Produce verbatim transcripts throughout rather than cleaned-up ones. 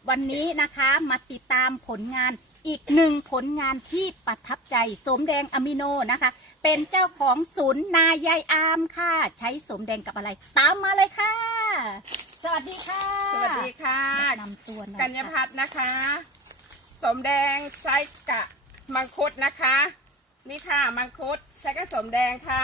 วันนี้นะคะมาติดตามผลงานอีกหนึ่งผลงานที่ประทับใจสมแดงอะมิโนนะคะ เป็นเจ้าของศูนย์นายายอามค่ะ ใช้สมแดงกับอะไรตามมาเลยค่ะ สวัสดีค่ะสวัสดีค่ะแนะนำตัวหน่อยกัญญาพัฒน์นะคะ สมแดงใช้กะมังคุดนะคะ นี่ค่ะมังคุดใช้กับสมแดงค่ะ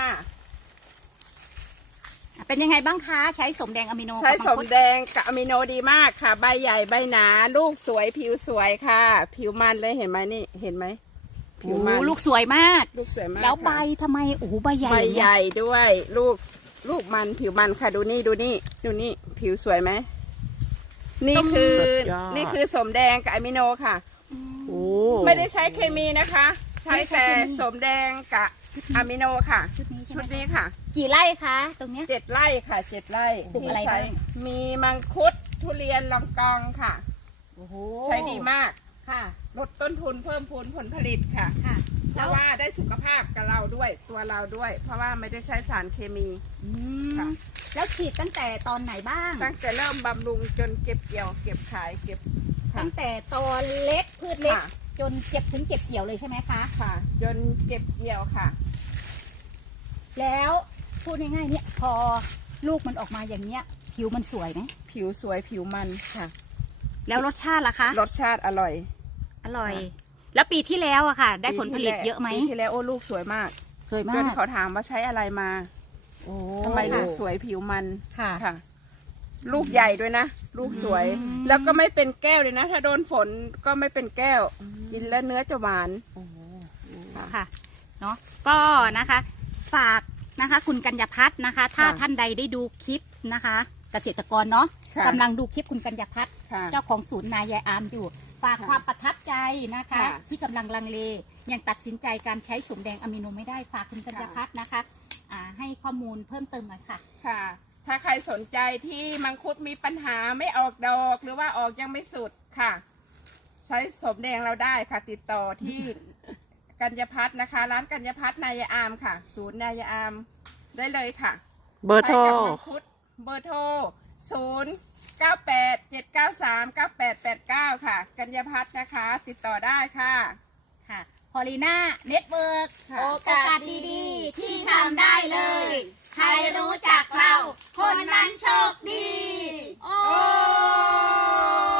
เป็นยังไงบ้างคะใช้สมแดงอะมิโนใช้กับสงมคุดแดงกับอะมิโนดีมากค่ะ ใบใหญ่ใบหนาลูกสวยผิวสวยค่ะ ผิวมันเลยเห็นไหมนี่เห็นไหมผิวโอ้มันลูกสวยมากลูกสวยมากแล้วใบค่ะทำไมโอ้โหใบใหญ่ใบอย่างใหเงี้ยญ่ด้วย ลูกลูกมันผิวมันค่ะดูนี่ดูนี่ดูนี่ผิวสวยไหมนี่คือสุดยอดนี่คือสมแดงกับอะมิโนค่ะโอ้ไม่ได้ใช้เคมีนะคะ ใช้แต่สมแดงกับอะมิโนค่ะชุดนี้ใช่ชุไหดมนี้คะค่ะกี่ไร่คะตรงเนี้ยเจ็ดไร่ค่ะเจ็ดไร่ปลูกอะไรที่ใช้บ้างมีมังคุดทุเรียนลองกองค่ะโอ้โหใช้ดีมากค่ะลดต้นทุนเพิ่มพูนผลผลิตค่ะค่ะเพแล้วราะว่าได้สุขภาพกับเราด้วยตัวเราด้วย เพราะว่าไม่ได้ใช้สารเคมีอืค่ะมแล้วฉีดตั้งแต่ตอนไหนบ้างตั้งแต่เริ่มบำรุงจนเก็บเกี่ยว เก็บขายเก็บค่ะตั้งแต่ตอนเล็กพืชเล็กค่ะจนเก็บถึงเก็บเกี่ยวเลยใช่ไหมคะค่ะ จนเก็บเกี่ยวค่ะแล้วพูดง่ายๆเนี่ยพอลูกมันออกมาอย่างเนี้ย ผิวมันสวยไหมผิวสวยผิวมันค่ะแล้วรสชาติล่ะคะรสชาติอร่อยอร่อยค่ะแล้วปีที่แล้วอะค่ะ ได้ผลผลิตเยอะไหมปีที่แล้วโอ้ลูกสวยมากสวยมาจนกเขาถามว่าใช้อะไรมาโอ้ทำไมลูกค่ะสวยผิวมันค่ะค่ะ ลูกใหญ่ด้วยนะ ลูกสวยอืมแล้วก็ไม่เป็นแก้วเลยนะ ถ้าโดนฝนก็ไม่เป็นแก้ว กินแล้วเนื้อจะหวานค่ะเนาะก็นะคะ ฝากนะคะ คุณกัญญาพัฒน์นะคะ ถ้าค่ะท่านใดได้ดูคลิปนะคะ เกษตรกรเนาะค่ะกำลังดูคลิปคุณกัญญาพัฒน์ค่ะเจ้าของศูนย์นายายอามอยู่ ฝากค่ะความประทับใจนะคะค่ะที่กำลังลังเลยังตัดสินใจการใช้สมแดงอะมิโนไม่ได้ฝากคุณกัญญาพัฒน์นะคะอ่าให้ข้อมูลเพิ่มเติมหน่อยค่ะค่ะ ถ้าใครสนใจที่มังคุดมีปัญหาไม่ออกดอก หรือว่าออกยังไม่สุดค่ะ ใช้สมแดงเราได้ค่ะ ติดต่อที่ กัญญาพัฒน์นะคะ ร้านกัญญาพัฒน์นายายอามค่ะ ศูนย์นายายอามได้เลยค่ะเบอร์โทรใช้กับมังคุดเบอร์โทรศูนย์เก้าแปดเจ็ดเก้าสามเก้าแปดแปดเก้าค่ะ กัญญาพัฒน์นะคะ ติดต่อได้ค่ะค่ะพอลีน่าเน็ตเวิร์กค่ะโอกาสดีๆ ที่ทำได้เลย ใครรู้จักเรา คนนั้นโชคดี โอ้